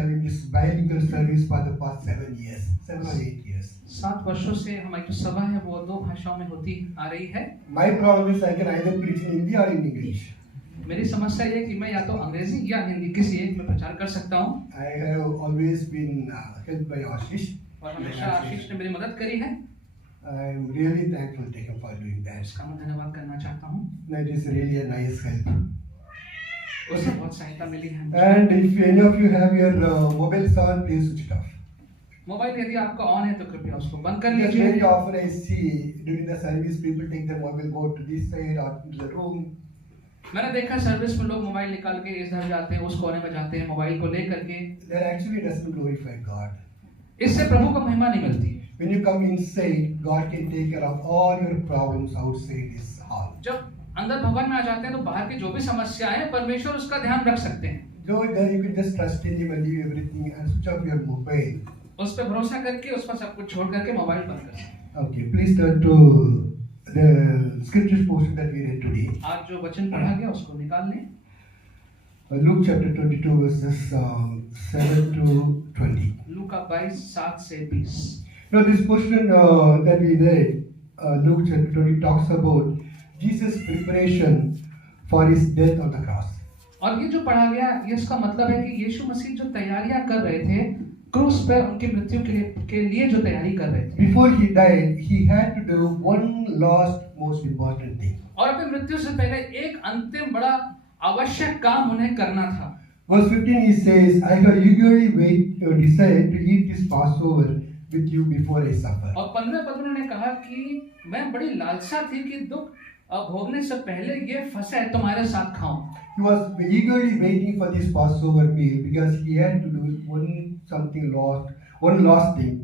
having this bilingual service for the past 7 years, 7 or 8 years. 7 वर्षों से हमारी जो सभा है वो 2 भाषाओं में होती आ रही है। My problem is I can either preach in Hindi or in English. मेरी समस्या ये है कि मैं या तो अंग्रेजी या हिंदी किसी एक में प्रचार कर सकता हूँ। I have always been helped by Ashish. और हमेशा आशीष ने मेरी मदद करी है। I am really thankful to him for doing that. उसका मैं धन्यवाद करना चाहता हूँ। That is really a nice help. उससे बहुत सहायता मिली है। And if any of you have your mobiles on, please switch it off. Mobile यदि आपका ऑन है तो कृपया उसको बंद कर Because लीजिए। very often I see during the service people take their mobile, go to this side or to the room. मैंने देखा सर्विस में लोग मोबाइल निकाल के इधर जाते हैं, उस कोने में जाते हैं मोबाइल को लेकर के। That actually doesn't glorify God. इससे प्रभु को महिमा नहीं मिलती। When you come inside, God can take care of all your problems outside this hall. जब अंदर भवन में आ जाते हैं तो बाहर की जो भी समस्याएं हैं परमेश्वर उसका ध्यान रख सकते हैं। So there you can just trust in Him and leave everything and switch off your mobile. उस पर भरोसा करके उस पर सब कुछ छोड़ करके मोबाइल बंद कर सकते हैं। Okay, please turn to the scripture portion that we read today. आज जो वचन पढ़ा गया उसको निकाल लें। Luke chapter 22 verses 7 to 20. लूका 22 7 से 20। Now this portion that we read, Luke chapter 20 talks about Jesus' preparation for His death on the cross. और ये जो पढ़ा गया ये इसका मतलब है कि यीशु मसीह जो तैयारियां कर रहे थे क्रूस पर उनकी मृत्यु के लिए जो तैयारी कर रहे थे। Before He died, He had to do one last most important thing. और अपनी मृत्यु से पहले एक अंतिम बड़ा आवश्यक काम उन्हें करना था। Verse 15 he says, I have eagerly decided to eat this Passover with you before I suffer. और 15 पद में उन्होंने कहा कि मैं बड़ी लालसा थी कि दुख भोगने से पहले ये फसह तुम्हारे साथ खाऊं। He was eagerly waiting for this Passover meal because he had to do one last thing.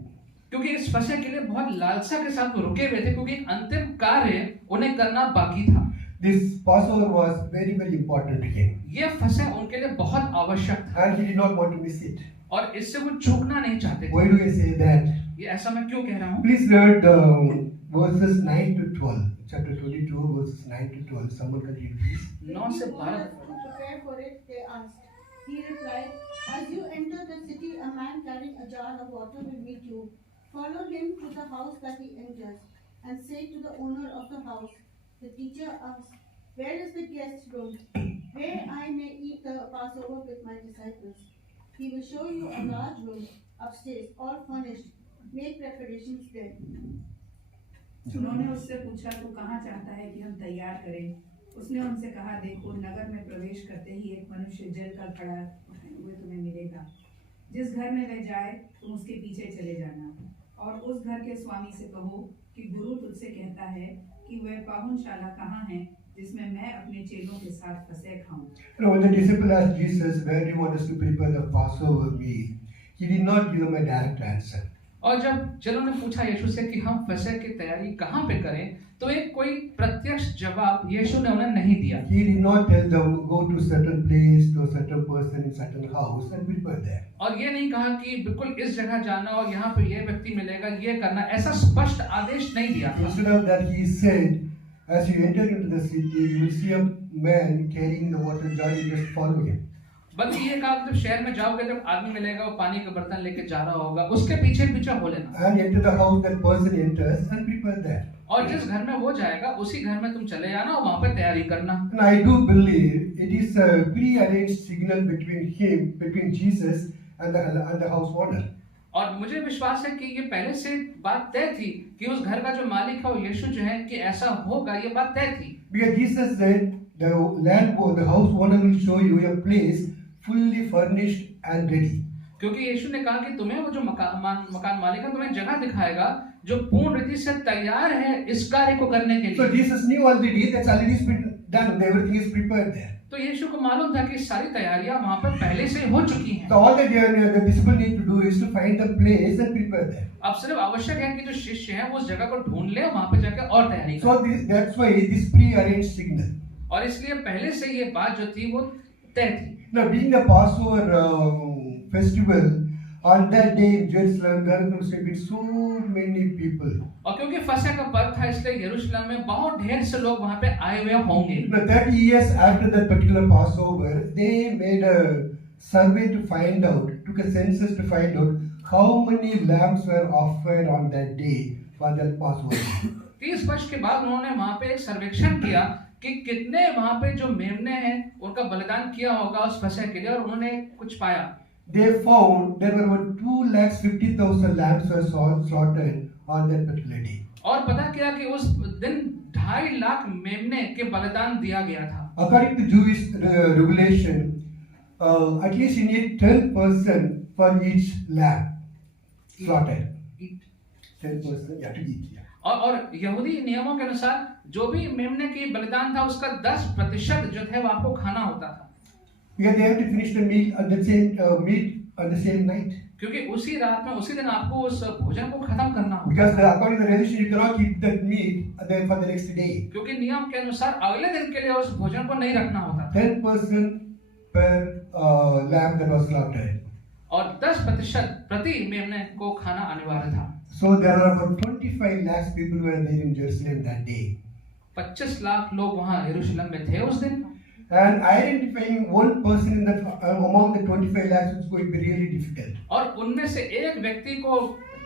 क्योंकि इस फसह के लिए बहुत लालसा के साथ वो रुके हुए थे क्योंकि एक अंतिम कार्य उन्हें करना बाकी था। This Passover was very, very important to him. ये फसह उनके लिए बहुत आवश्यक था। And he did not want to miss it. और इससे वो चूकना नहीं चाहते थे। Why do I say that? ये ऐसा मैं क्यों कह रहा हूँ? Please read verses 9 to 12. Chapter 22 verses 9 to 12. Someone can read please. 9 से 12। Prepare for it, they asked. He replied, as you enter the city, a man carrying a jar of water will meet you. Follow him to the house that he enters, and say to the owner of the house, the teacher asks, where is the guest room, where I may eat the Passover with my disciples? He will show you a large room upstairs, all furnished. Make preparations there. उन्होंने उससे पूछा तू कहाँ चाहता है कि हम तैयार करें? उसने उनसे कहा देखो नगर में प्रवेश करते ही एक मनुष्य जल का खड़ा हुए तुम्हें मिलेगा। जिस घर में वह जाए तुम उसके पीछे चले जाना और उस घर के स्वामी से कहो कि गुरु तुझसे कहता है कि वह पाहुनशाला कहाँ है जिसमें मैं अपने चेलों के साथ फसह खाऊं। When the disciple asked Jesus, where do you want us to prepare the Passover meal? He did not give them a direct answer. और जब चेलों ने पूछा यीशु से कि हम फसह की तैयारी कहाँ पे करें तो एक कोई प्रत्यक्ष जवाब यीशु ने उन्हें नहीं दिया। He did not tell them go to certain place to a certain person in certain house and prepare there. और ये नहीं कहा कि बिल्कुल इस जगह जाना और यहाँ पे ये व्यक्ति मिलेगा ये करना, ऐसा स्पष्ट आदेश नहीं दिया। Instead of that, he said, as you enter into the city, you will see a man carrying the water jar. You just follow him. बल्कि ये कहा जब शहर में जाओगे जब आदमी मिलेगा वो पानी का बर्तन लेके जा रहा होगा उसके पीछे पीछे हो लेना। And enter the house that person enters and prepare that. और जिस घर में वो जाएगा उसी घर में तुम चले जाना और वहाँ पे तैयारी करना। And I do believe it is a pre-arranged signal between Jesus and the house owner. और मुझे विश्वास है कि ये पहले से बात तय थी कि उस घर का जो मालिक है वो यीशु जो है कि ऐसा होगा, ये बात तय थी। Because Jesus said the house owner will show you a place fully furnished and ready. क्योंकि यीशु ने कहा कि तुम्हें वो जो मकान मालिक है तुम्हें जगह दिखाएगा जो पूर्ण रीति से तैयार है इस कार्य को करने के लिए। So Jesus knew already that's already been done. Everything is prepared there. तो यीशु को मालूम था कि सारी तैयारियां वहाँ पर पहले से हो चुकी हैं। So all that the disciple need to do is to find the place and prepare there. अब सिर्फ आवश्यक है कि जो शिष्य हैं वो उस जगह को ढूंढ ले वहाँ पे जाकर और तैयारी So that's why this pre-arranged signal. और इसलिए पहले से ये बात जो थी वो तय थी। Now being the Passover festival, on that day in Jerusalem there must have been so many people. और क्योंकि फसह का पर्व था इसलिए यरूशलेम में बहुत ढेर से लोग वहाँ पे आए हुए होंगे। Now 30 years after that particular Passover, they made a survey to find out took a census to find out how many lambs were offered on that day for the Passover. 30 वर्ष के बाद उन्होंने वहां पे एक सर्वेक्षण किया कि कितने वहां पे जो मेमने हैं उनका बलिदान किया होगा उस फसह के लिए, और उन्होंने कुछ पाया। They found there were about 250,000 lambs were slaughtered on that particular day. और पता किया कि उस दिन 2.5 लाख मेमने के बलिदान दिया गया था। According to Jewish regulation, at least you need 10% for each lamb slaughtered. 10%, yeah, to eat. Yeah. और यहूदी नियमों के अनुसार जो भी मेमने की बलिदान था उसका 10% जो थे वो आपको खाना होता था, Because they have to finish the meal at the same meat on the same night. क्योंकि उसी रात में उसी दिन आपको उस भोजन को खत्म करना होगा। Because according to the regulation, you cannot keep that meat there for the next day. क्योंकि नियम के अनुसार अगले दिन के लिए उस भोजन को नहीं रखना होता था। 10% per lamb that was slaughtered. और 10% प्रति मेमने को खाना अनिवार्य था। So there are about 25 lakhs people were there in Jerusalem that day. 25 lakh लोग वहां यरूशलेम में थे उस दिन, And identifying one person in that among the 25 lakhs is going to be really difficult. और उनमें से एक व्यक्ति को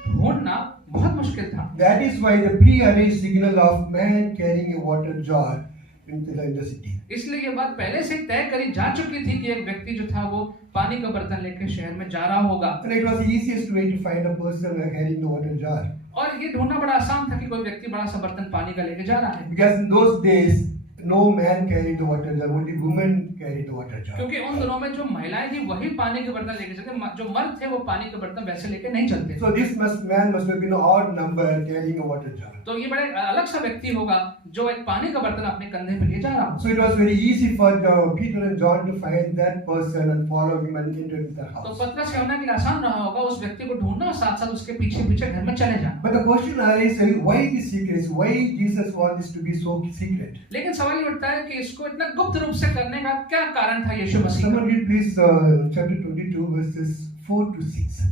ढूंढना बहुत मुश्किल था। That is why the pre-arranged signal of man carrying a water jar into the city. इसलिए ये बात पहले से तय करी जा चुकी थी कि एक व्यक्ति जो था वो पानी का बर्तन लेकर शहर में जा रहा होगा। And it was the easiest way to find a person carrying the water jar. और ये ढूंढना बड़ा आसान था कि कोई व्यक्ति बड़ा सा बर्तन पानी का लेके जा रहा है, Because in those days, no man carried the water jar, only women carried the water jar. क्योंकि उन दिनों में जो महिलाएं थी वही पानी के बर्तन लेके चलते, जो मर्द थे वो पानी के बर्तन वैसे लेके नहीं चलते। So this man must have been an odd number carrying a water jar. तो ये बड़े अलग सा व्यक्ति होगा जो एक पानी का बर्तन अपने कंधे पे ले जा रहा हो। So it was very easy for Peter and John to find that person and follow him and enter the तो house. पतरस यूहन्ना के लिए आसान रहा होगा उस व्यक्ति को ढूंढना और साथ साथ उसके पीछे पीछे घर में चले जाना। But the question arises, why this secret? Why Jesus wants this to be so secret? लेकिन सवाल ये उठता है कि इसको इतना गुप्त रूप से करने का क्या कारण था यीशु मसीह का? Someone read please chapter 22 verses 4 to 6.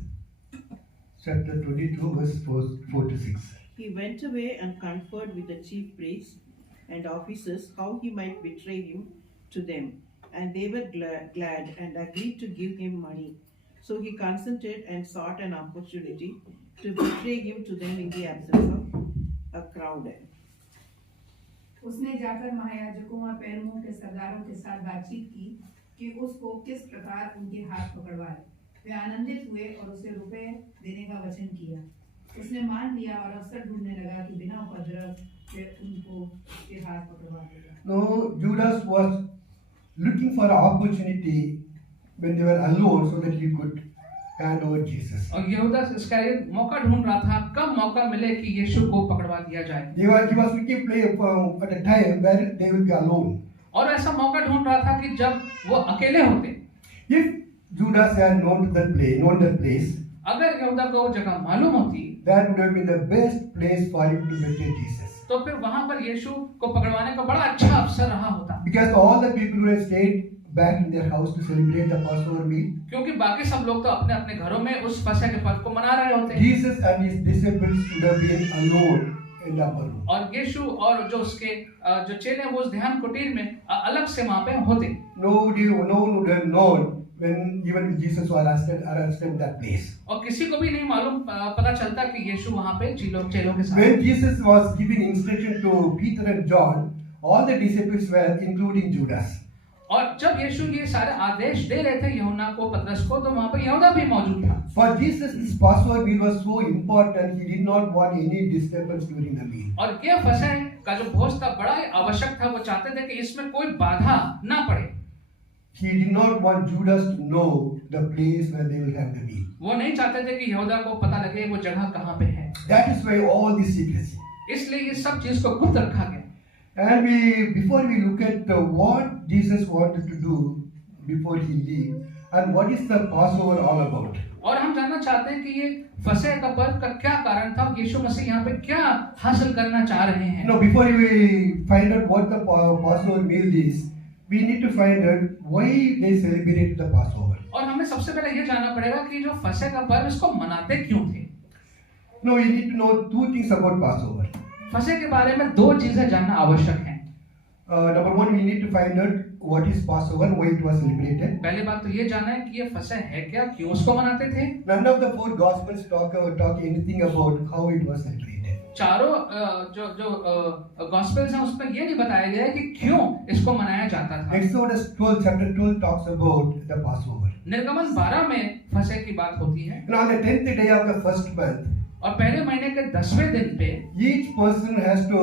Chapter 22 verse 4 to 6. He went away and conferred with the chief priests and officers how he might betray him to them. And they were glad and agreed to give him money. So he consented and sought an opportunity to betray him to them in the absence of a crowd. उसने जाकर महायाजकों और पैरों के सरदारों के साथ बातचीत की कि उसको किस प्रकार उनके हाथ पकड़वाए। वे आनंदित हुए और उसे रुपए देने का वचन किया। उसने मान लिया और अवसर ढूंढने लगा कि बिना उपद्रव के उनको के हाथ पकड़वा देगा। No, Judas was looking for an opportunity when they were alone so that he could hand over Jesus. और यहूदा इसका एक मौका ढूंढ रहा था, कब मौका मिले कि यीशु को पकड़वा दिया जाए। He was looking for at a time where they will be alone. और ऐसा मौका ढूंढ रहा था कि जब वो अकेले होते। If Judas had known that place, अगर यहूदा को वो जगह मालूम होती, that would have been the best place for him to betray Jesus. तो फिर वहां पर यीशु को पकड़वाने का बड़ा अच्छा अवसर रहा होता। Because all the people who had stayed back in their house to celebrate the Passover meal, क्योंकि बाकी सब लोग तो अपने अपने घरों में उस फसह के पर्व को मना रहे होते। Jesus and his disciples should have been alone in the upper room. और यीशु और जो उसके जो चेले हैं वो उस ध्यान कुटीर में अलग से वहां पे होते। No one would have known when even Jesus was arrested in that place. और किसी को भी नहीं मालूम पता चलता कि यीशु वहां पे चेलों के साथ। When Jesus was giving instruction to Peter and John, all the disciples were including Judas. और जब यीशु ये सारे आदेश दे रहे थे यूहन्ना को, पतरस को, तो वहां पर यहूदा भी मौजूद था। For Jesus, this Passover meal was so important, he did not want any disturbance during the meal. और ये फसह का जो भोज था बड़ा ही आवश्यक था, वो चाहते थे कि इसमें कोई बाधा ना पड़े। He did not want Judas to know the place where they will have the meal. वो नहीं चाहते थे कि यहूदा को पता लगे वो जगह कहाँ पे है। That is why all this secrecy. इसलिए ये सब चीज को गुप्त रखा गया। And before we look at what Jesus wanted to do before he left, and what is the Passover all about? और हम जानना चाहते हैं कि ये फसह का पर्व का क्या कारण था, यीशु मसीह यहाँ पे क्या हासिल करना चाह रहे हैं। Now, before we find out what the Passover meal is, we need to find out why they celebrate the Passover. और हमें सबसे पहले ये जानना पड़ेगा कि जो फसह का पर्व इसको मनाते क्यों थे। Now, we need to know two things about Passover. फसह के बारे में दो चीजें जानना आवश्यक है। Number one, we need to find out what is Passover, why it was celebrated. पहली बात तो ये जानना है कि ये फसह है क्या, क्यों उसको मनाते थे। None of the four Gospels talk anything about how it was celebrated. चारों जो गॉस्पेल्स हैं उसमें ये नहीं बताया गया है कि क्यों इसको मनाया जाता था। Exodus 12, chapter 12 talks about the Passover. निर्गमन 12 में फसह की बात होती है। And on the 10th day of the first month, और पहले महीने के 10वें दिन पे each person has to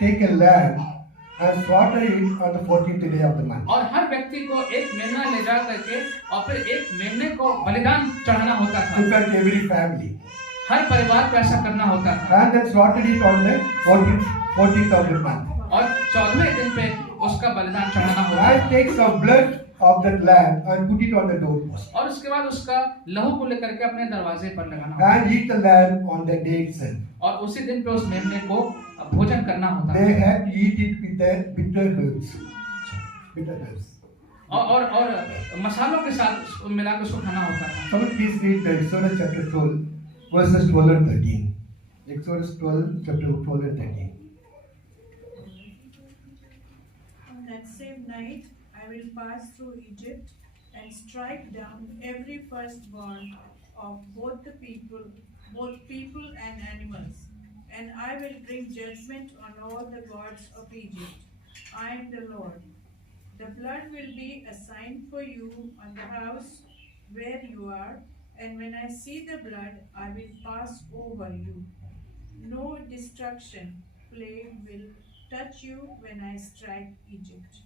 take a lamb and slaughter it on the 14th day of the month. और हर व्यक्ति को एक मेमना ले जा करके और फिर एक मेमने को बलिदान चढ़ाना होता था। In fact, every family. हर परिवार को ऐसा करना होता था। And then slaughtered it on the 14th of the month. और 14वें दिन पे उसका बलिदान चढ़ाना होता And था। take some blood of that lamb and put it on the doorpost. और उसके बाद उसका लहू को लेकर के अपने दरवाजे पर लगाना होता And eat the lamb on the day itself. था। और उसी दिन पे उस मेमने को भोजन करना होता They था। had to eat it with the bitter herbs. Bitter herbs. और मसालों के साथ मिलाकर उसको खाना होता था। Someone please read the Exodus chapter 12, verses 12 and 13. Exodus 12, chapter 12 and 13. On that same night I will pass through Egypt and strike down every firstborn of both people and animals, and I will bring judgment on all the gods of Egypt. I am the Lord. The blood will be a sign for you on the house where you are, and when I see the blood, I will pass over you. No destruction, plague will touch you when I strike Egypt.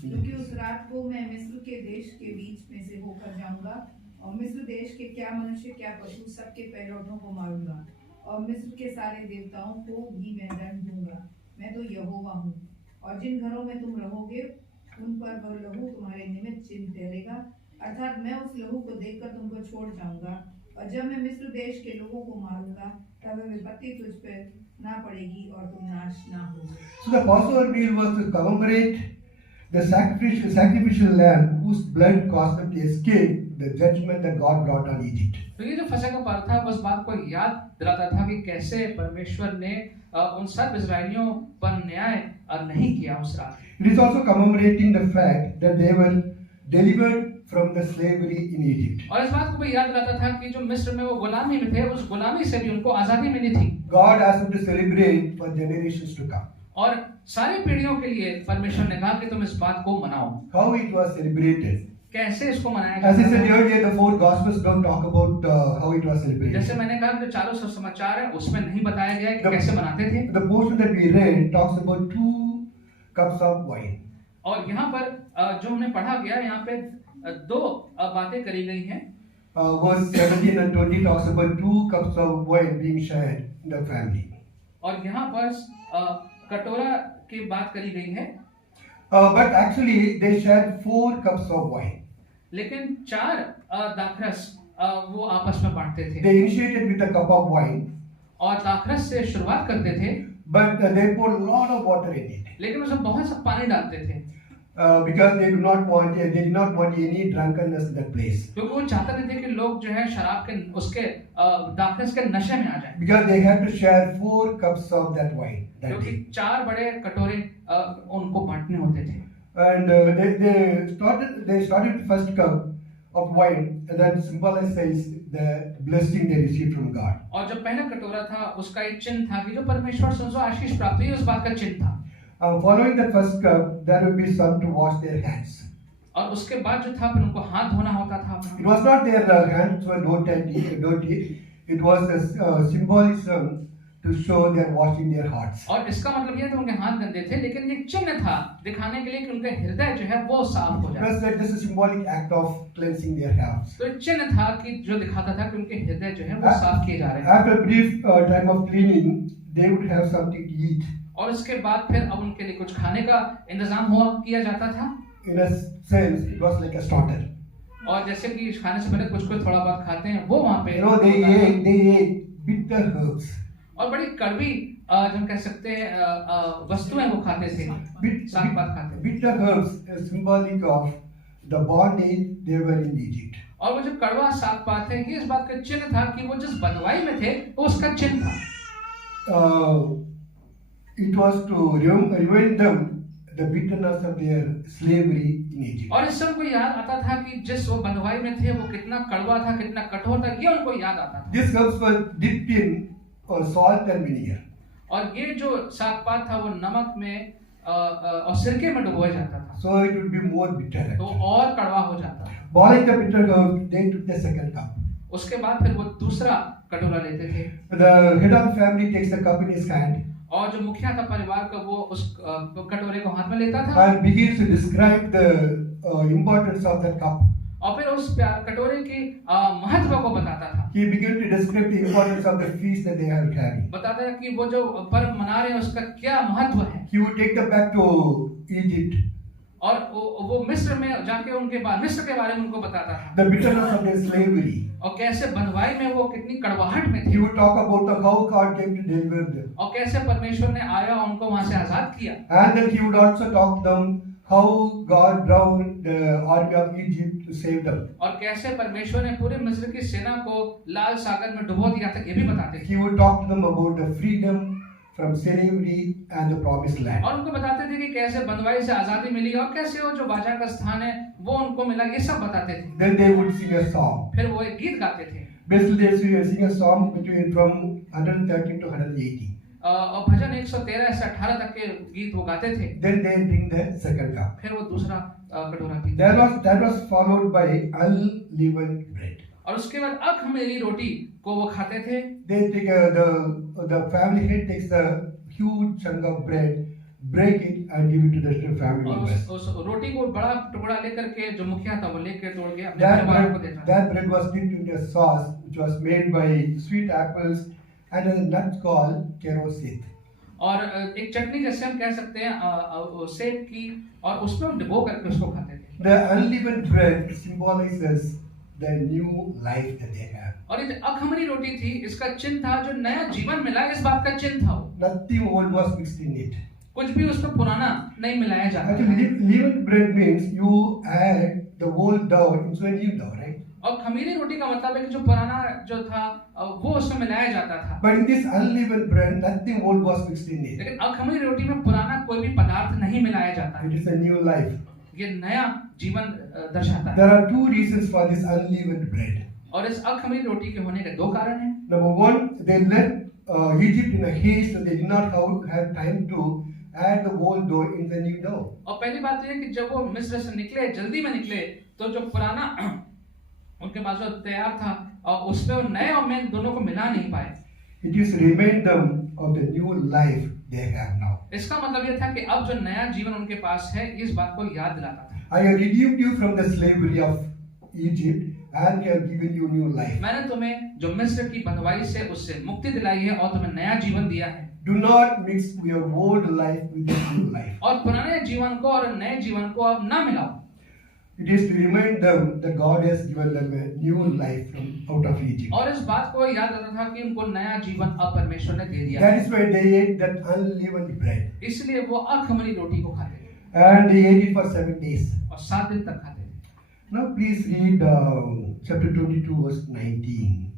क्योंकि उस रात को मैं मिस्र के देश के बीच में से होकर जाऊंगा और मिस्र देश के क्या मनुष्य क्या पशु सबके पैरोठों को मारूंगा और मिस्र के सारे देवताओं को भी मैं दंड दूंगा। मैं तो यहोवा हूँ। और जिन घरों में तुम रहोगे उन पर वह लहू तुम्हारे निमित्त चिन्ह ठहरेगा, अर्थात मैं उस लहू को देखकर तुमको छोड़ जाऊंगा। और जब मैं मिस्र देश के लोगों को मारूंगा तब वह विपत्ति तुझ पर ना पड़ेगी और तुम नाश ना होगे। So the Passover meal was to commemorate the sacrificial lamb whose blood caused them to escape the judgment that God brought on Egypt. तो ये जो फसह का पर्व था उस बात को याद दिलाता था कि कैसे परमेश्वर ने उन सब इजरायलियों पर न्याय नहीं किया उस रात। It is also commemorating the fact that they were delivered from the slavery in Egypt. और इस बात को भी याद दिलाता था कि जो मिस्र में वो गुलामी में थे उस गुलामी से भी उनको आजादी मिली थी। God asked them to celebrate for generations to come. और सारी पीढ़ियों के लिए परमेश्वर ने कहा कि तुम इस बात को मनाओ। How it was celebrated. कैसे इसको मनाया As I जाता said है? earlier, the four Gospels don't talk about how it was celebrated. जैसे मैंने कहा कि चारों समाचार है उसमें नहीं बताया गया कि कैसे मनाते थे। The portion that we read talks about 2 cups of wine. और यहाँ पर जो हमने पढ़ा गया यहाँ पे दो बातें करी गई हैं। Verse 17 and 20 talks about 2 cups of wine being shared in the family. और यहाँ पर कटोरा की बात करी गई है। But actually, they shared 4 cups of wine. लेकिन 4 दाखरस वो आपस में बांटते थे। They initiated with a cup of wine, और दाखरस से शुरुआत करते थे, but they poured a lot of water in it. लेकिन उसमें बहुत सा पानी डालते थे। Because they did not want any drunkenness in that place. क्योंकि वो चाहते नहीं थे कि लोग जो है शराब के उसके दाखरस के नशे में आ जाएं। Because they had to share 4 cups of that wine that क्योंकि day. 4 बड़े कटोरे उनको बांटने होते थे। And they started with the first cup of wine, and that symbolizes the blessing they received from God. और जो पहला कटोरा था उसका एक चिन्ह था कि जो परमेश्वर से उनको आशीष प्राप्त हुई उस बात का चिन्ह था। Following the first cup, there would be some to wash their hands. और उसके बाद जो था फिर उनको हाथ धोना होता था। It was not their hands were dirty. It was a symbolism to show they are washing their hearts. और इसका मतलब यह था उनके हाथ गंदे थे, लेकिन ये चिन्ह था दिखाने के लिए कि उनके हृदय जो है वो साफ हो जाए। Plus, that this is a symbolic act of cleansing their hearts. तो एक चिन्ह था कि जो दिखाता था कि उनके हृदय जो है वो साफ किए जा रहे हैं। After a brief time of cleaning, they would have something to eat. और उसके बाद फिर अब उनके लिए कुछ खाने का इंतजाम किया जाता था। In a sense, it was like a starter. और जैसे कि खाने से पहले कुछ थोड़ा बहुत खाते हैं वो वहाँ पे They ate bitter herbs. और बड़ी कड़वी जो हम कह सकते हैं वस्तुएं वो खाते थे, साग पात खाते थे। Bitter herbs is symbolic of the bondage they were in Egypt. और वो जो कड़वा साग पात है ये इस बात का चिन्ह था कि वो जिस बंधुआई में थे वो उसका चिन्ह था। it was to remind them the bitterness of their slavery in Egypt. और इससे उनको याद आता था कि जिस वो बंधुआई में थे वो कितना कड़वा था, कितना कठोर था, ये उनको याद आता था। These herbs were dipped in salt and vinegar. और ये जो साग पात था वो नमक में और सिरके में डुबोया जाता था, So it would be more bitter. तो और कड़वा हो जाता। Boiling the bitter herb, they took the second cup. उसके बाद फिर वो दूसरा कटोरा लेते थे, The head of the family takes the cup in his hand और जो मुखिया था परिवार का वो उस कटोरे को हाथ में लेता था and begins to describe the importance of that cup. और फिर उस कटोरे की महत्व को बताता था। He began to describe the importance of the feast that they are carrying. बताता है कि वो जो पर्व मना रहे हैं उसका क्या महत्व है। He would take them back to Egypt. और वो मिस्र में जाके उनके बाद मिस्र के बारे में उनको बताता था, The bitterness of their slavery. और कैसे बंधुआई में वो कितनी कड़वाहट में He थे, would talk about how God came to deliver them. और कैसे परमेश्वर ने आया उनको वहां से आजाद किया। And then he would also talk to them how God drowned the army of Egypt to save them. और कैसे परमेश्वर ने पूरे मिस्र की सेना को लाल सागर में डुबो दिया था, ये भी बताते थे। He would talk to them about the freedom from slavery and the promised land. और उनको बताते थे कि कैसे बंधुआई से आजादी मिली और कैसे वो जो बाजा का स्थान है वो उनको मिला, ये सब बताते थे। Then they would sing a song. फिर वो एक गीत गाते थे, Basically, they sing a song between from 113 to 180. और भजन 113 से 18 तक के गीत वो गाते थे। Then they drink the second cup. फिर वो दूसरा कटोरा पीते। That was followed by unleavened bread. और उसके बाद अखमीरी रोटी को वो खाते थे। They take the family head takes a huge chunk of bread, break it and give it to the family और members. उस रोटी को बड़ा टुकड़ा लेकर के जो मुखिया था वो लेकर तोड़ के अपने परिवार को देता था। That bread was dipped in a sauce which was made by sweet apples and a nut called kerosene. और एक चटनी जैसे हम कह सकते हैं सेब की, और उसमें डिबो करके उसको खाते थे। The unleavened bread symbolizes the new life that they have. और ये जो अखमीरी रोटी थी इसका चिन्ह था जो नया जीवन मिला, इस बात का चिन्ह था वो। Nothing old was mixed in it. कुछ भी उसमें पुराना नहीं मिलाया जाता। Actually, leavened bread means you add the old dough into a new dough, right? और खमीरी रोटी का मतलब है कि जो पुराना जो था वो उसमें मिलाया जाता था। But in this unleavened bread, nothing old was mixed in it. लेकिन अखमीरी रोटी में पुराना कोई भी पदार्थ नहीं मिलाया जाता It है, is a new life. ये नया जीवन दर्शाता है। There are two reasons for this unleavened bread. और इस अखमीरी रोटी के होने के दो कारण हैं। Number one, they left Egypt in a haste, and they did not have time to add the old dough in the new dough. और पहली बात ये कि जब वो मिस्र से निकले, जल्दी में निकले, तो जो पुराना उनके पास जो तैयार था और उसमें वो नए और नए दोनों को मिला नहीं पाए। It is to remind them of the new life they have now. इसका मतलब ये था कि अब जो नया जीवन उनके पास है, इस बात को याद दिलाता था। I have redeemed you from the slavery of Egypt and have given you new life. मैंने तुम्हें जो मिस्र की बंधुआई से उससे मुक्ति दिलाई है और तुम्हें नया जीवन दिया है। Do not mix your old life with the new life. और पुराने जीवन को और नए जीवन को अब ना मिलाओ। It is to remind them that God has given them a new life from out of Egypt. और इस बात को याद आता था कि उनको नया जीवन अब परमेश्वर ने दे दिया। That is why they ate that unleavened bread. इसलिए वो अखमीरी रोटी को खाते थे And they ate it for 7 days. और 7 दिन तक खाते थे। Now please read chapter 22 verse 19.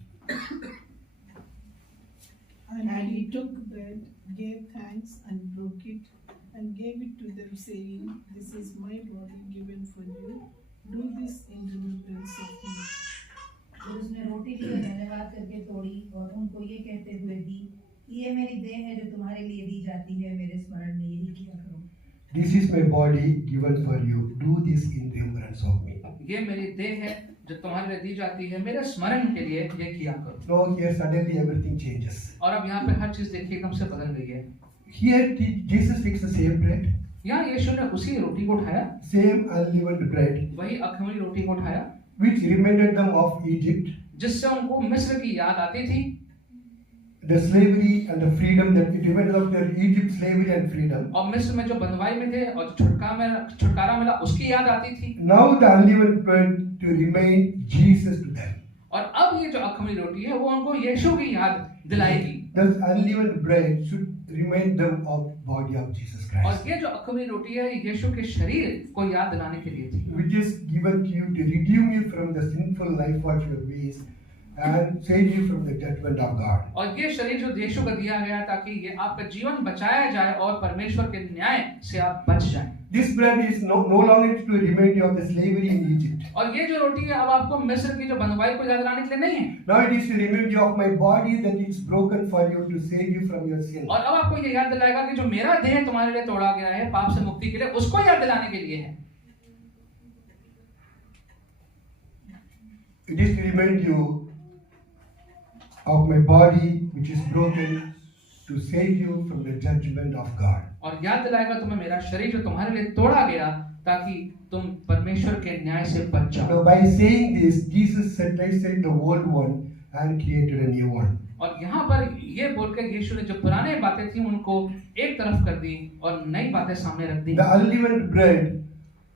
And he took bread, gave thanks, and broke it, and gave it to them, saying, This is my body given for you. Do this in remembrance of me. फिर उसने रोटी ली और धन्यवाद करके तोड़ी और उनको ये कहते हुए दी, ये मेरी देह है जो तुम्हारे लिए दी जाती है, मेरे स्मरण में यही किया करो। This is my body given for you. Do this in remembrance of me. ये मेरी देह है जो तुम्हारे लिए दी जाती है, मेरे स्मरण के लिए ये किया करो। Now here suddenly everything changes. और अब यहाँ पे हर चीज देखिए एकदम से बदल गई है। Here Jesus takes the same bread, यहाँ यीशु ने उसी रोटी को उठाया, same unleavened bread, वही अखमीरी रोटी को उठाया, which reminded them of Egypt, जिससे उनको मिस्र की याद आती थी, the slavery and the freedom that it reminded of their Egypt slavery and freedom. और मिस्र में जो बंधुआई में थे और जो छुटकारा मिला उसकी याद आती थी। Now the unleavened bread to remind Jesus to them. और अब ये जो अखमीरी रोटी है वो उनको यीशु की याद दिलाएगी। The unleavened bread should remind them of body of Jesus और Christ, ये जो अखमीरी रोटी है यीशु के शरीर को याद दिलाने के लिए थी, which is given to you to redeem you from the sinful life of your ways and save you from the judgment of God. और ये शरीर जो यीशु को दिया गया ताकि ये आपका जीवन बचाया जाए और परमेश्वर के न्याय से आप बच जाएं। This bread is no longer to remind you of the slavery in Egypt. और ये जो रोटी है अब आपको मिस्र की जो बंधुआई को याद दिलाने के लिए नहीं है। Now it is to remind you of my body that is broken for you to save you from your sin. और अब आपको ये याद दिलाएगा कि जो मेरा देह तुम्हारे लिए तोड़ा गया है पाप से मुक्ति के लिए, उसको याद दिलाने के लिए है। It is to remind you of my body which is broken to save you from the judgment of God. और याद दिलाएगा तुम्हें मेरा शरीर जो तुम्हारे लिए तोड़ा गया ताकि तुम परमेश्वर के न्याय से बच जाओ। Now by saying this, Jesus set aside the old one and created a new one. और यहाँ पर ये बोलकर यीशु ने जो पुराने बातें थी उनको एक तरफ कर दी और नई बातें सामने रख दी। The unleavened bread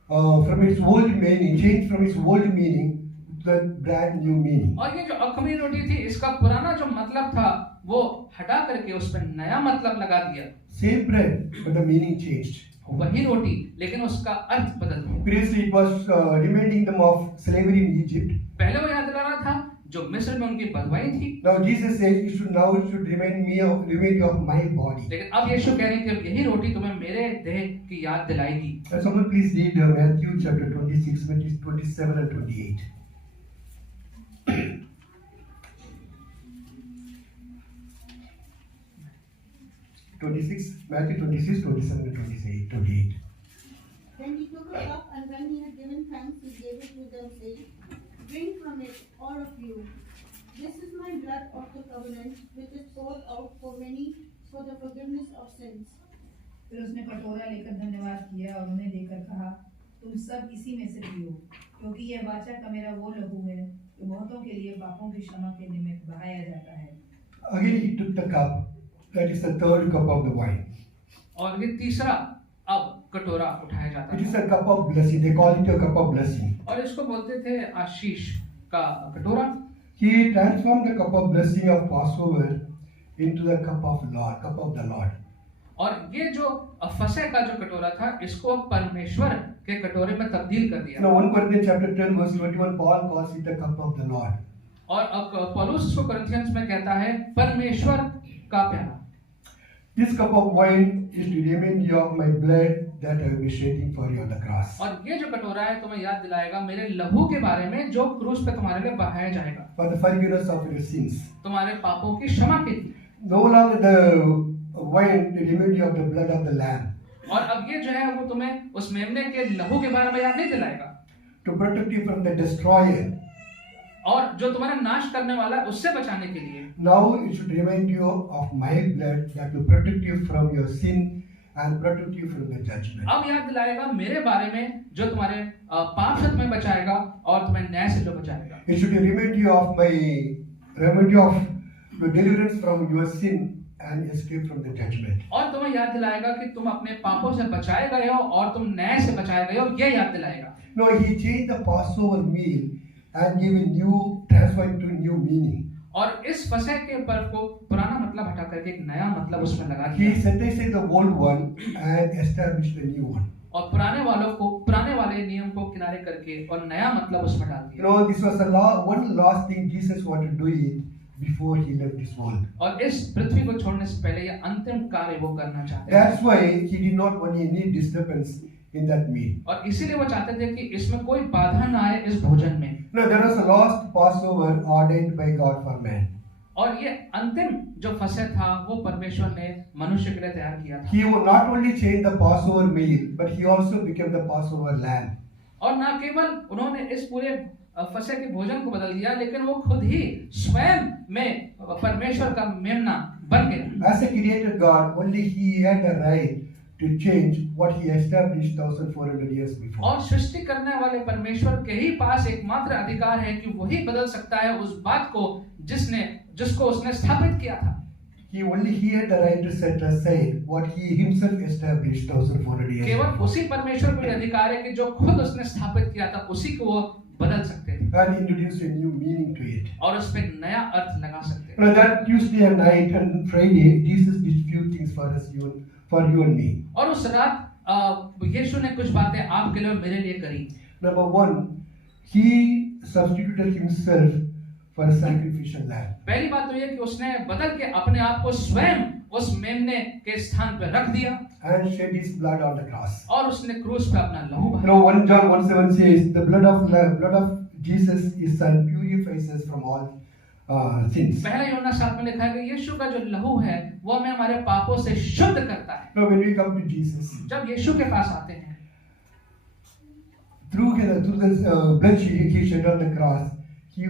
from its old meaning, changed from its old meaning to the brand new meaning. और ये जो अखमीरी रोटी थी इसका पुराना जो मतलब था वो हटा करके उस पर नया मतलब लगा दिया। Same bread, but the meaning changed. वही रोटी लेकिन उसका अर्थ बदल गया। Previously it was reminding them of slavery in Egypt. पहले वो याद दिला रहा था जो मिस्र में उनकी बंधुआई थी। Now Jesus says it should remind you of my body. लेकिन अब यीशु कह रहे हैं कि यही रोटी तुम्हें मेरे देह की याद दिलाएगी। Someone please read Matthew chapter 26, verses 27 and 28. Matthew 26, 27 and 28. Then he took a cup, and when he had given thanks, he gave it to them, saying, "Drink from it, all of you. This is my blood of the covenant, which is poured out for many for the forgiveness of sins." फिर उसने कटोरा लेकर धन्यवाद किया और उन्हें देकर कहा, तुम सब इसी में से पियो, क्योंकि यह वाचा का मेरा वो लहू है जो बहुतों के लिए पापों की क्षमा के निमित्त बहाया जाता है। Again he took the cup, that is the third cup of the wine. और ये तीसरा अब कटोरा उठाया जाता It is है a cup of blessing, they call it a cup of blessing. और इसको बोलते थे आशीष का कटोरा। He transformed the cup of blessing of Passover into the cup of the Lord. और ये जो फसह का जो कटोरा था इसको परमेश्वर के कटोरे में तब्दील कर दिया। Now 1 Corinthians chapter 10 verse 21, Paul calls it the cup of the Lord. और अब पौलुस इसको कोरिन्थियंस में कहता है परमेश्वर का प्याला। This cup of wine is to remind you of my blood that I will be shedding for you on the cross. और ये जो कटोरा है तुम्हें याद दिलाएगा मेरे लहू के बारे में जो क्रूस पे तुम्हारे लिए बहाया जाएगा, For the forgiveness of your sins. तुम्हारे पापों की क्षमा के लिए। No longer the wine to remind you of the blood of the lamb. और अब ये जो है वो तुम्हें उस मेमने के लहू के बारे में याद नहीं दिलाएगा, To protect you from the destroyer. और जो तुम्हारा नाश करने वाला है उससे बचाने के लिए। Now it should remind you of my blood that will protect you from your sin and protect you from the judgment. अब याद दिलाएगा मेरे बारे में जो तुम्हारे पाप से तुम्हें बचाएगा और तुम्हें न्याय से जो बचाएगा। It should remind you of the deliverance from your sin and escape from the judgment. और तुम्हें याद दिलाएगा कि तुम अपने पापों से बचाए गए हो और तुम न्याय से बचाए गए हो, ये याद दिलाएगा। No, he changed the Passover meal and gave transformed to new meaning. और इस फसह के पर्व को पुराना मतलब हटा करके एक नया मतलब उसमें लगा He दिया set aside the old one and established the new one. और पुराने वाले नियम को किनारे करके और नया मतलब उसमें डाल You दिया। know, this was the one last thing Jesus wanted to do it before he left this world. और इस पृथ्वी को छोड़ने से पहले ये अंतिम कार्य वो करना चाहते थे। That's why he did not want any disturbance in that meal. और इसीलिए वो चाहते थे कि इसमें कोई बाधा ना आए इस भोजन में। Now there was a last Passover ordained by God for man. और ये अंतिम जो फसह था वो परमेश्वर ने मनुष्य के लिए तैयार किया था। He would not only change the Passover meal, but he also became the Passover lamb. और ना केवल उन्होंने इस पूरे फसह के भोजन को बदल दिया, लेकिन वो खुद ही स्वयं में परमेश्वर का मेमना बन गया। As a created God, only he had the right to change what he established 1400 years before. और सृष्टि करने वाले परमेश्वर के ही पास एकमात्र अधिकार है कि वही बदल सकता है उस बात को जिसको उसने स्थापित किया था। He had the right to set aside what he himself established 1400 years केवल before. उसी परमेश्वर को अधिकार है कि जो खुद उसने स्थापित किया था उसी को वो बदल सकते थे And introduce a new meaning to it. और उस पर नया अर्थ लगा सकते थे। You know, that Tuesday night and Friday, Jesus did few things for you and me. और उस रात यीशु ने कुछ बातें आपके लिए और मेरे लिए करी। Number one, he substituted himself for a sacrificial lamb. पहली बात तो ये कि उसने बदल के अपने आप को स्वयं उस मेमने के स्थान पर रख दिया And shed his blood on the cross. और उसने क्रूस पे अपना लहू You बहाया। know, 1 John 1:7 says, the blood of Jesus, his son, purifies us from all sins. पहला यूहन्ना 7 में लिखा है कि यीशु का जो लहू है वो हमें हमारे पापों से शुद्ध करता है। Now, when we come to Jesus, जब यीशु के पास आते हैं through the blood he shed on the cross, he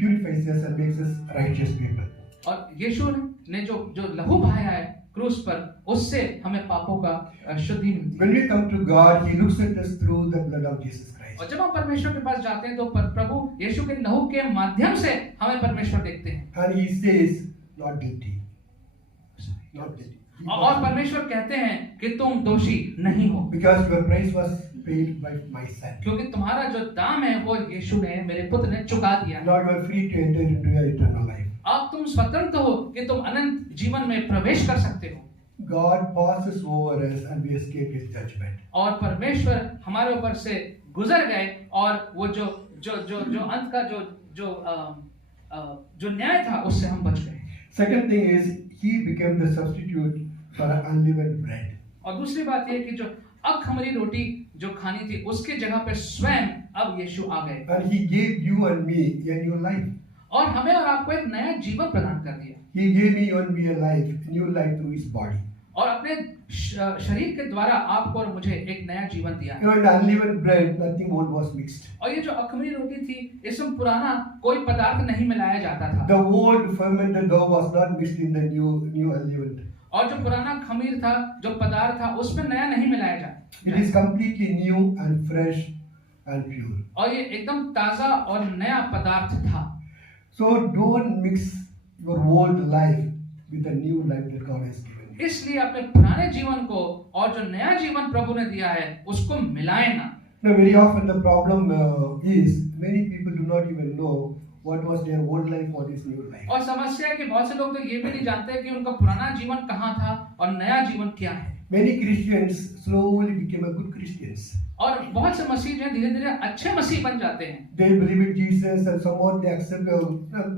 purifies us and makes us righteous people. और यीशु ने जो लहू बहाया है क्रूस पर, उससे हमें पापों का शुद्धि मिलती है। When we come to God, he looks at us through the blood of Jesus Christ. और जब हम परमेश्वर के पास जाते हैं तो प्रभु यीशु के लहू के माध्यम से हमें परमेश्वर देखते हैं And he says, not guilty. Not guilty. और परमेश्वर कहते हैं कि तुम दोषी नहीं हो, Because your price was paid by my son. क्योंकि तुम्हारा जो दाम है वो यीशु ने, मेरे पुत्र ने चुका दिया है। Now you are free to enter into your eternal life. अब तुम स्वतंत्र हो कि तुम अनंत जीवन में प्रवेश कर सकते हो। God passes over us and we escape his judgment. और परमेश्वर हमारे ऊपर से गुजर गए और वो जो अंत का जो न्याय था उससे हम बच गए। Second thing is, he became the substitute for unleavened bread. और दूसरी बात ये कि जो अखमीरी रोटी जो खानी थी उसके जगह पे स्वयं अब यीशु आ गए And he gave you and me a new life. और हमें और आपको एक नया जीवन प्रदान कर दिया He gave me and me a new life through his body. और अपने शरीर के द्वारा आपको और मुझे एक नया जीवन दिया। You know, in the unleavened bread, nothing old was mixed. और ये जो अखमीरी रोटी थी इसमें पुराना कोई पदार्थ नहीं मिलाया जाता था। The old fermented dough was not mixed in the new unleavened. और जो पुराना खमीर था, जो पदार्थ था, उसमें नया नहीं मिलाया जाता। It is completely new and fresh and pure. और ये एकदम ताजा और नया पदार्थ था। So don't mix your old life with the new life that God has given you. इसलिए अपने पुराने जीवन को और जो नया जीवन प्रभु ने दिया है उसको मिलाएं ना। Now, very often the problem is many people do not even know what was their old life, what is new life. और समस्या है कि बहुत से लोग तो ये भी नहीं जानते कि उनका पुराना जीवन कहाँ था और नया जीवन क्या है। Many Christians slowly became a good Christians. और बहुत से मसीह जो है धीरे-धीरे अच्छे मसीह बन जाते हैं। They believe in Jesus and somewhat they accept.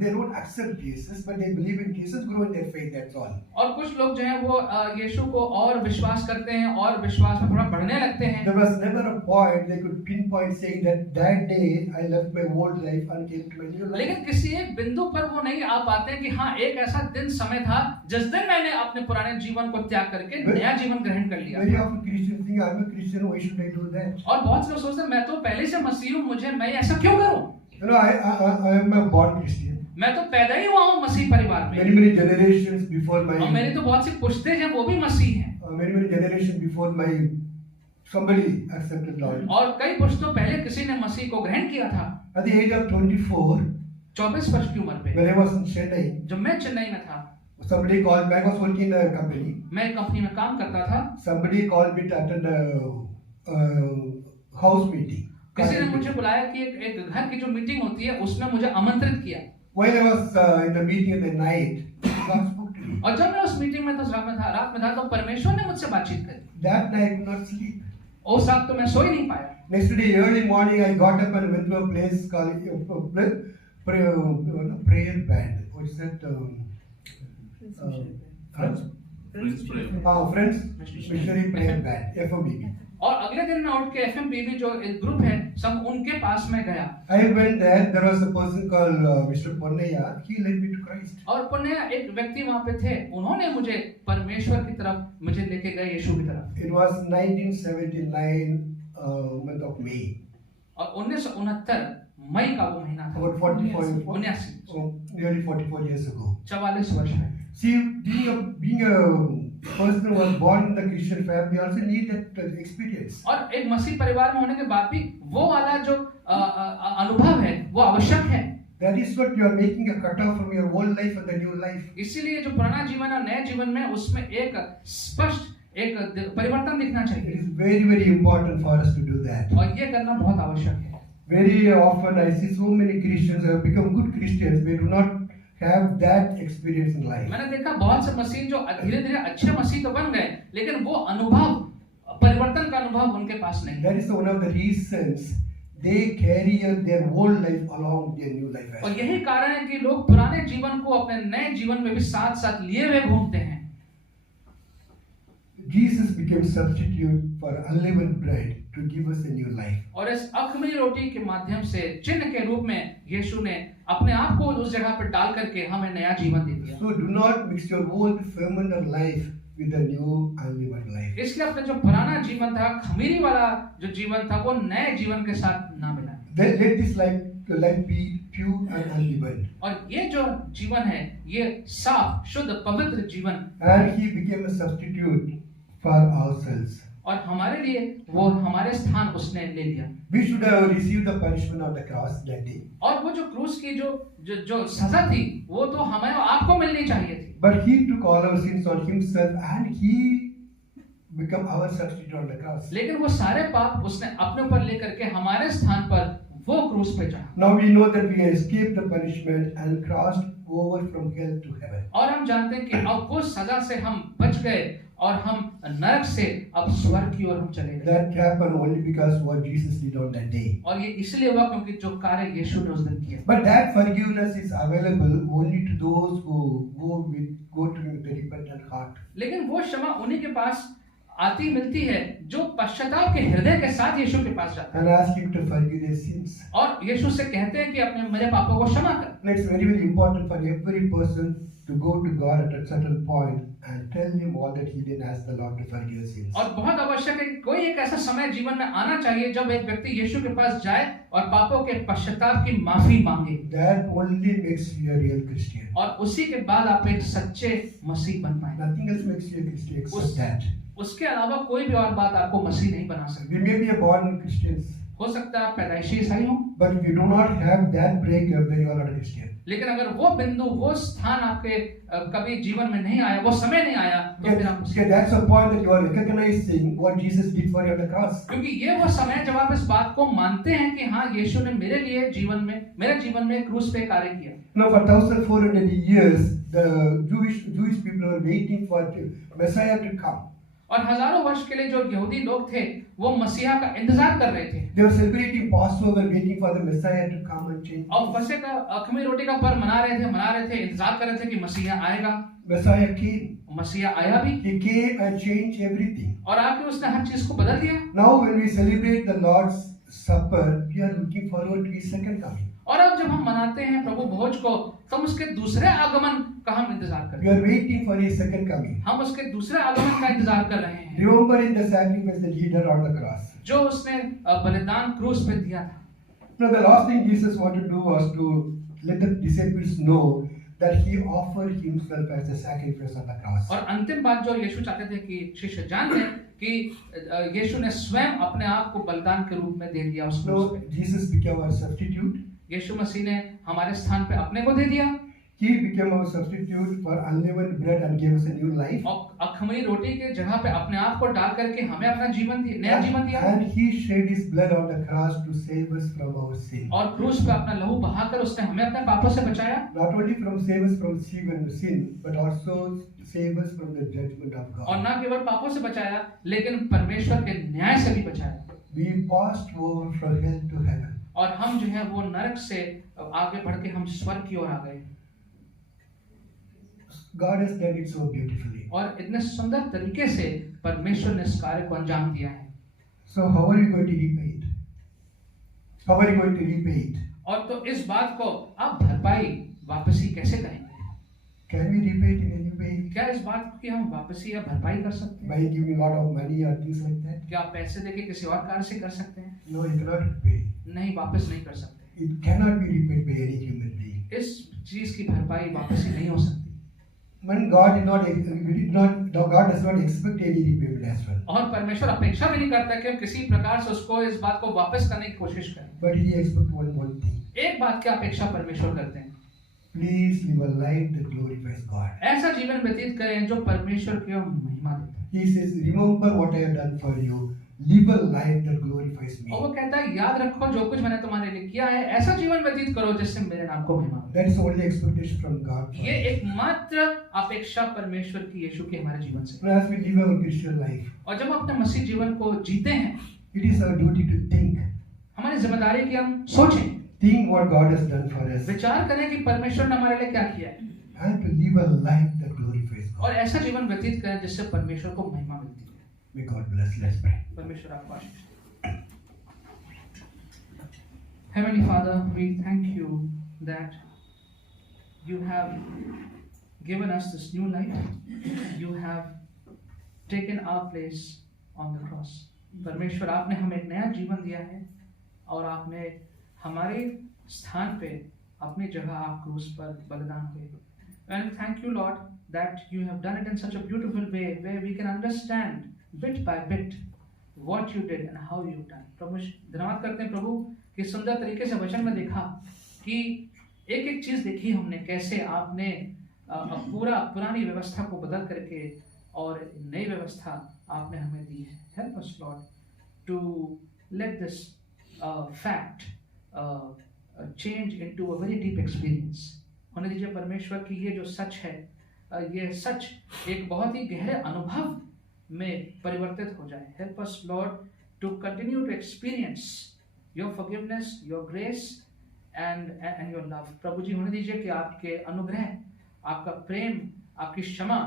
They don't accept Jesus, but they believe in Jesus, grow in their faith. That's all. और कुछ लोग जो है वो यीशु को और विश्वास करते हैं और विश्वास में थोड़ा बढ़ने लगते हैं। There was never a point they could pinpoint saying that day I left my old life and came to my new life. लेकिन किसी एक बिंदु पर वो नहीं आ पाते कि हाँ एक ऐसा दिन समय था जिस दिन मैंने अपने पुराने जीवन को त्याग करके नया जीवन ग्रहण कर लिया। Very often Christians think I'm a Christian. Why should I do that? और बहुत से लोग सोचते हैं मैं तो पहले से मसीह हूँ, मैं ऐसा क्यों करूँ? You know, I am a born Christian. मैं तो पैदा ही हुआ हूँ मसीह परिवार में। Many generations before और my मेरी तो बहुत सी पुश्ते हैं वो भी मसीह हैं। many generations before my somebody accepted Lord. और कई पुश्तों पहले किसी ने मसीह को ग्रहण किया था। At the age of 24, 24 वर्ष की उम्र पे when I was in Chennai, जब मैं चेन्नई में था, somebody called me. I was working in a company. मैं एक कंपनी में काम करता था। Somebody called me to attend a house meeting. किसी ने मुझे बुलाया कि एक घर की जो मीटिंग होती है उसमें मुझे आमंत्रित किया। While I was in the meeting in the night, God spoke to me. और जब मैं उस मीटिंग में रात में था तो परमेश्वर ने मुझसे बातचीत करी। That night I could not sleep. उस रात तो मैं सो ही नहीं पाया। Next day early morning I got up and went to a place called prayer band. What is that? Friends Missionary Prayer Band, FMBB. और अगले दिन मैं उठ के FMBB जो एक ग्रुप है सब उनके पास में गया। I went there. There was a person called Mr. Ponnaya. He led me to Christ. और पुण्य एक व्यक्ति वहाँ पे थे, उन्होंने मुझे परमेश्वर की तरफ मुझे लेके गए यीशु की तरफ। It was 1979 month of May. और 1969 मई का वो महीना था। About 44, 79 nearly 44 years ago. 44 वर्ष में। See, being a person who was born in the Christian family also need that experience. और एक मसीह परिवार में होने के बाद भी वो वाला जो अनुभव है वो आवश्यक है। That is what you are making a cutoff from your old life and the new life. इसीलिए जो पुराना जीवन और नए जीवन में उसमें एक स्पष्ट एक परिवर्तन दिखना It चाहिए। is very, very important for us to do that. और ये करना बहुत आवश्यक है। Very often I see so many Christians who have become good Christians. They do not have that experience in life. मैंने देखा बहुत से मसीह जो धीरे-धीरे अच्छे मसीह तो बन गए लेकिन वो अनुभव परिवर्तन का अनुभव उनके पास नहीं। That is one of the reasons they carry their old life along their new life as और well. यही कारण है कि लोग पुराने जीवन को अपने नए जीवन में भी साथ साथ लिए हुए घूमते हैं। Jesus became substitute for unleavened bread to give us a new life. और इस अख़मीरी रोटी के माध्यम से चिन्ह के रूप में यीशु ने अपने आप को उस जगह पर डाल करके हमें नया जीवन दे दिया। So do not mix your old fermented life with the new unleavened life. इसलिए अपना जो पुराना जीवन था, खमीरी वाला जो जीवन था, वो नए जीवन के साथ ना मिलाएं। Let this life be pure and unleavened. और ये जो जीवन है, ये साफ, शुद्ध, पवित्र जीवन, And he became a substitute for ourselves. और हमारे लिए वो हमारे स्थान उसने ले लिया। We should have received the punishment on the cross that day. और वो जो क्रूस की जो सजा थी, वो तो हमें आपको मिलनी चाहिए थी। But he took all our sins on himself and he became our substitute on the cross. लेकिन वो सारे पाप उसने अपने ऊपर लेकर के हमारे स्थान पर वो क्रूस पे चढ़ा। Now we know that we escaped the punishment and crossed over from hell to heaven. और हम जानते हैं कि अब वो सजा से हम बच गए और हम नरक से अब स्वर्ग की ओर हम चले गए। That happened only because what Jesus did on that day. और ये इसलिए हुआ क्योंकि जो कार्य यीशु ने उस दिन किया। But that forgiveness is available only to those who go to him with a repentant heart. लेकिन वो क्षमा उन्हीं के पास आती मिलती है जो पश्चाताप के हृदय के साथ यीशु के पास जाते And ask him to forgive their sins. हैं और यीशु से कहते हैं कि अपने मेरे पापों को क्षमा कर। And it's very, very important for every person to go to God at a certain point and tell him all that he did and ask the Lord to forgive his sins. और बहुत आवश्यक है कि कोई एक ऐसा समय जीवन में आना चाहिए जब एक व्यक्ति यीशु के पास जाए और पापों के पश्चाताप की माफी मांगे। That only makes you a real Christian. और उसी के बाद आप एक सच्चे मसीह बन पाए। Nothing else makes you a Christian except that. उसके अलावा कोई भी और बात आपको मसीह नहीं बना सकती। We may be a born Christians, हो सकता है आप पैदाइशी ईसाई हो, but if you do not have that breakup, then you are not a Christian. लेकिन अगर वो बिंदु, वो स्थान आपके कभी जीवन में नहीं आया, वो समय नहीं आया, तो फिर आप Okay, that's the point that you are recognizing what Jesus did for you on the cross. क्योंकि ये वो समय जब आप इस बात को मानते हैं कि हाँ यीशु ने मेरे लिए जीवन में, मेरे जीवन में क्रूस पे कार्य किया। Now, for 1400 years, the Jewish people were waiting for the Messiah to come. और हजारों वर्ष के लिए जो यहूदी लोग थे, वो मसीहा का इंतजार कर रहे थे। They were celebrating Passover, waiting for the Messiah to come and change. और फसह का अख़मीरी रोटी का पर्व मना रहे थे, इंतजार कर रहे थे कि मसीहा आएगा। Messiah came. मसीहा आया भी He came and changed everything. और आके उसने हर चीज को बदल दिया। Now, when we celebrate the Lord's Supper, we are looking forward to His second coming. और अब जब हम मनाते हैं प्रभु भोज को, तो हम उसके दूसरे आगमन का हम इंतजार कर We रहे हैं। are waiting for His second coming. हम उसके दूसरे आगमन का इंतजार कर रहे हैं, Remembering the sacrifice that He did on the cross. जो उसने बलिदान क्रूस पे दिया था। Now, the last thing Jesus wanted to do was to let the disciples know that He offered Himself as a sacrifice on the cross. और अंतिम बात जो यीशु चाहते थे कि शिष्य जान लें कि यीशु ने स्वयं अपने आप को बलिदान के रूप में दे दिया उस क्रूस So, पे। Jesus became our substitute. यीशु मसीह ने हमारे स्थान पे अपने को दे दिया He became our substitute for unleavened bread and gave us a new life. और अख़मीरी रोटी के जगह पे अपने आप को डाल करके हमें अपना जीवन दिया, नया जीवन दिया। And He shed His blood on the cross to save us from our sin. और क्रूस पे अपना लहू बहाकर उसने हमें अपने पापों से बचाया। Not only from save us from sin, but also save us from the judgment of और God. न केवल पापों से बचाया, लेकिन परमेश्वर के न्याय से भी बचाया। We passed over from hell to heaven. और हम जो है वो नरक से आगे बढ़ के हम स्वर्ग की ओर आ गए। God has done it so beautifully. और इतने सुंदर तरीके से परमेश्वर ने इस कार्य को अंजाम दिया है। So how are you going to repay it? How are you going to repay it? और तो इस बात को आप भरपाई वापसी कैसे करेंगे? Can we repay it in any way? क्या इस बात की हम वापसी या भरपाई कर सकते हैं? By giving a lot of money or things like that? क्या आप पैसे देके किसी और कार्य से कर सकते हैं? No, you cannot repay. नहीं, वापस नहीं कर सकते। It cannot be repaid by any human being. इस चीज की भरपाई वापसी नहीं हो सकती। When God does not expect any repayment as well. और परमेश्वर अपेक्षा भी नहीं करता कि हम किसी प्रकार से उसको इस बात को वापस करने की कोशिश करें। But He expects one thing. एक बात की अपेक्षा परमेश्वर करते हैं, Please live a life that glorifies God. ऐसा जीवन व्यतीत करें जो परमेश्वर की महिमा देता है। He says, remember what I have done for you. Live a life that glorifies me. और वो कहता है याद रखो जो कुछ मैंने तुम्हारे लिए किया है, ऐसा जीवन व्यतीत करो जिससे मेरे नाम को महिमा मिले। That is the only expectation from God. ये एकमात्र अपेक्षा परमेश्वर की यीशु की हमारे जीवन से। And as we live our Christian life, और जब हम अपने मसीह जीवन को जीते हैं, it is our duty to think हमारी जिम्मेदारी कि हम सोचें, think what God has done for us, विचार करें कि परमेश्वर ने हमारे लिए क्या किया है, and to live a life that glorifies और God. ऐसा जीवन व्यतीत करें जिससे परमेश्वर को महिमा मिलती है। May God bless. Let's pray. परमेश्वर आपको आशीष दे। Heavenly Father, we thank you that you have given us this new life. You have taken our place on the cross. परमेश्वर आपने हमें एक नया जीवन दिया है और आपने हमारे स्थान पे अपनी जगह आप क्रूस पर बलिदान हुए। And thank you, Lord, that you have done it in such a beautiful way where we can understand bit by bit what you did and how you've done. प्रभु धन्यवाद करते हैं प्रभु कि सुंदर तरीके से वचन में देखा कि एक एक चीज देखी हमने कैसे आपने पूरा पुरानी व्यवस्था को बदल करके और नई व्यवस्था आपने हमें दी है। Help us, Lord, to let this fact change into a very deep experience. होने दीजिए परमेश्वर कि ये जो सच है, ये सच एक बहुत ही गहरे अनुभव में परिवर्तित हो जाए। Help us, Lord, to continue to experience your forgiveness, your grace and your love. प्रभु जी होने दीजिए कि आपके अनुग्रह, आपका प्रेम, आपकी क्षमा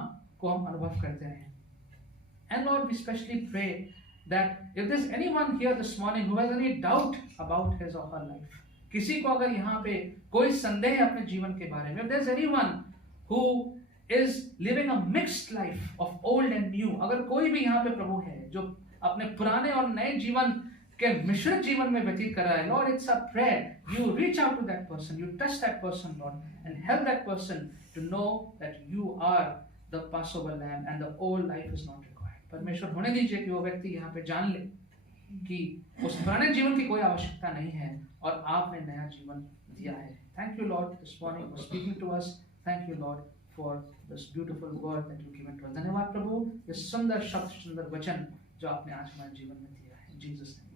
को हम अनुभव करते रहें। And Lord, we especially pray that if there's anyone here this morning who has any doubt about his or her life, किसी को अगर यहाँ पे कोई संदेह है अपने जीवन के बारे में, if there's anyone who is living a mixed life of old and new, अगर कोई भी यहाँ पे प्रभु है जो अपने पुराने और नए जीवन के मिश्रित जीवन में व्यतीत कर रहा है, Lord, it's a prayer. You reach out to that person, you touch that person, Lord, and help that person to know that you are the Passover lamb and the old life is not required. परमेश्वर होने दीजिए कि वो व्यक्ति यहाँ पे जान ले कि उस पुराने जीवन की कोई आवश्यकता नहीं है और आपने नया जीवन दिया है। Thank you, Lord, this morning for speaking to us. Thank you, Lord, for this beautiful word that you given to us. धन्यवाद प्रभु, इस सुंदर शब्द, सुंदर वचन जो आपने आज हमारे जीवन में दिया है। In Jesus' name.